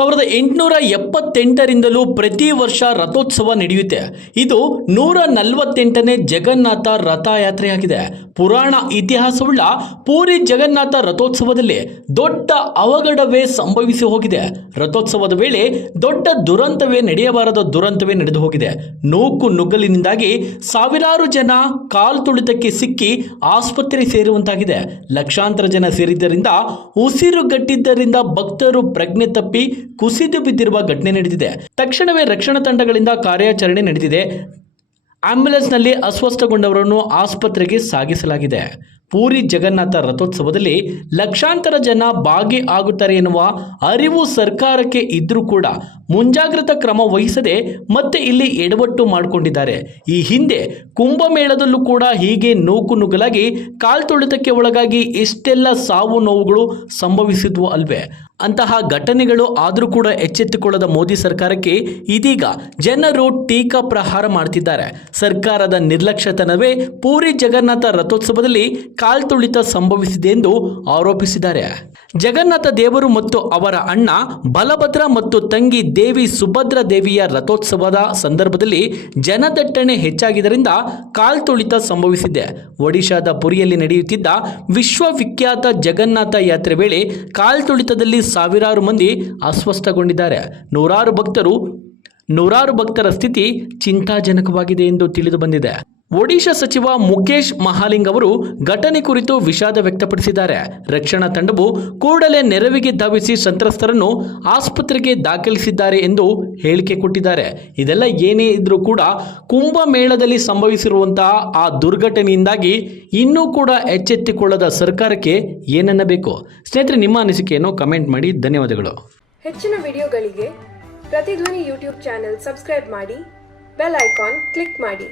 1878ರಿಂದಲೂ ಪ್ರತಿ ವರ್ಷ ರಥೋತ್ಸವ ನಡೆಯುತ್ತೆ. ಇದು 148ನೇ ಜಗನ್ನಾಥ ರಥಯಾತ್ರೆಯಾಗಿದೆ. ಪುರಾಣ ಇತಿಹಾಸವುಳ್ಳ ಪೂರಿ ಜಗನ್ನಾಥ ರಥೋತ್ಸವದಲ್ಲಿ ದೊಡ್ಡ ಅವಘಡವೇ ಸಂಭವಿಸಿ ಹೋಗಿದೆ. ರಥೋತ್ಸವದ ವೇಳೆ ದೊಡ್ಡ ದುರಂತವೇ ನಡೆಯಬಾರದ ದುರಂತವೇ ನಡೆದು ಹೋಗಿದೆ. ನೂಕು ನುಗ್ಗಲಿನಿಂದಾಗಿ ಸಾವಿರಾರು ಜನ ಕಾಲ್ತುಳಿತಕ್ಕೆ ಸಿಕ್ಕಿ ಆಸ್ಪತ್ರೆ ಸೇರುವಂತಾಗಿದೆ. ಲಕ್ಷಾಂತರ ಜನ ಸೇರಿದ್ದರಿಂದ ಉಸಿರುಗಟ್ಟಿದ್ದರಿಂದ ಭಕ್ತರು ಪ್ರಜ್ಞೆ ತಪ್ಪಿ ಕುಸಿದು ಬಿದ್ದಿರುವ ಘಟನೆ ನಡೆದಿದೆ. ತಕ್ಷಣವೇ ರಕ್ಷಣಾ ತಂಡಗಳಿಂದ ಕಾರ್ಯಾಚರಣೆ ನಡೆದಿದೆ. ಆಂಬ್ಯುಲೆನ್ಸ್ನಲ್ಲಿ ಅಸ್ವಸ್ಥಗೊಂಡವರನ್ನು ಆಸ್ಪತ್ರೆಗೆ ಸಾಗಿಸಲಾಗಿದೆ. ಪೂರಿ ಜಗನ್ನಾಥ ರಥೋತ್ಸವದಲ್ಲಿ ಲಕ್ಷಾಂತರ ಜನ ಭಾಗಿಯಾಗುತ್ತಾರೆ ಎನ್ನುವ ಅರಿವು ಸರ್ಕಾರಕ್ಕೆ ಇದ್ರೂ ಕೂಡ ಮುಂಜಾಗ್ರತಾ ಕ್ರಮ ವಹಿಸದೆ ಮತ್ತೆ ಇಲ್ಲಿ ಎಡವಟ್ಟು ಮಾಡಿಕೊಂಡಿದ್ದಾರೆ. ಈ ಹಿಂದೆ ಕುಂಭಮೇಳದಲ್ಲೂ ಕೂಡ ಹೀಗೆ ನೂಕು ನುಗ್ಗಲಾಗಿ ಕಾಲ್ತುಳಿತಕ್ಕೆ ಒಳಗಾಗಿ ಇಷ್ಟೆಲ್ಲ ಸಾವು ನೋವುಗಳು ಸಂಭವಿಸಿದ್ವು ಅಲ್ವೇ? ಅಂತಹ ಘಟನೆಗಳು ಆದರೂ ಕೂಡ ಎಚ್ಚೆತ್ತುಕೊಳ್ಳದ ಮೋದಿ ಸರ್ಕಾರಕ್ಕೆ ಇದೀಗ ಜನರು ಟೀಕಾ ಪ್ರಹಾರ ಮಾಡ್ತಿದ್ದಾರೆ. ಸರ್ಕಾರದ ನಿರ್ಲಕ್ಷ್ಯತನವೇ ಪೂರಿ ಜಗನ್ನಾಥ ರಥೋತ್ಸವದಲ್ಲಿ ಕಾಲ್ತುಳಿತ ಸಂಭವಿಸಿದೆ ಎಂದು ಆರೋಪಿಸಿದ್ದಾರೆ. ಜಗನ್ನಾಥ ದೇವರು ಮತ್ತು ಅವರ ಅಣ್ಣ ಬಲಭದ್ರ ಮತ್ತು ತಂಗಿ ದೇವಿ ಸುಭದ್ರ ದೇವಿಯ ರಥೋತ್ಸವದ ಸಂದರ್ಭದಲ್ಲಿ ಜನದಟ್ಟಣೆ ಹೆಚ್ಚಾಗಿದ್ದರಿಂದ ಕಾಲ್ತುಳಿತ ಸಂಭವಿಸಿದೆ. ಒಡಿಶಾದ ಪುರಿಯಲ್ಲಿ ನಡೆಯುತ್ತಿದ್ದ ವಿಶ್ವವಿಖ್ಯಾತ ಜಗನ್ನಾಥ ಯಾತ್ರೆ ವೇಳೆ ಕಾಲ್ತುಳಿತದಲ್ಲಿ ಸಾವಿರಾರು ಮಂದಿ ಅಸ್ವಸ್ಥಗೊಂಡಿದ್ದಾರೆ. ನೂರಾರು ಭಕ್ತರ ಸ್ಥಿತಿ ಚಿಂತಾಜನಕವಾಗಿದೆ ಎಂದು ತಿಳಿದು ಬಂದಿದೆ. ಒಡಿಶಾ ಸಚಿವ ಮುಕೇಶ್ ಮಹಾಲಿಂಗ್ ಅವರು ಘಟನೆ ಕುರಿತು ವಿಷಾದ ವ್ಯಕ್ತಪಡಿಸಿದ್ದಾರೆ. ರಕ್ಷಣಾ ತಂಡವು ಕೂಡಲೇ ನೆರವಿಗೆ ಧಾವಿಸಿ ಸಂತ್ರಸ್ತರನ್ನು ಆಸ್ಪತ್ರೆಗೆ ದಾಖಲಿಸಿದ್ದಾರೆ ಎಂದು ಹೇಳಿಕೆ ಕೊಟ್ಟಿದ್ದಾರೆ. ಇದೆಲ್ಲ ಏನೇ ಇದ್ರೂ ಕೂಡ ಕುಂಭಮೇಳದಲ್ಲಿ ಸಂಭವಿಸಿರುವಂತಹ ಆ ದುರ್ಘಟನೆಯಿಂದಾಗಿ ಇನ್ನೂ ಕೂಡ ಎಚ್ಚೆತ್ತುಕೊಳ್ಳದ ಸರ್ಕಾರಕ್ಕೆ ಏನನ್ನಬೇಕು? ಸ್ನೇಹಿತರೆ, ನಿಮ್ಮ ಅನಿಸಿಕೆಯನ್ನು ಕಮೆಂಟ್ ಮಾಡಿ. ಧನ್ಯವಾದಗಳು. ಹೆಚ್ಚಿನ ವಿಡಿಯೋಗಳಿಗೆ ಪ್ರತಿಧ್ವನಿ ಯೂಟ್ಯೂಬ್ ಚಾನೆಲ್ ಸಬ್ಸ್ಕ್ರೈಬ್ ಮಾಡಿ, ಬೆಲ್ ಐಕಾನ್ ಕ್ಲಿಕ್ ಮಾಡಿ.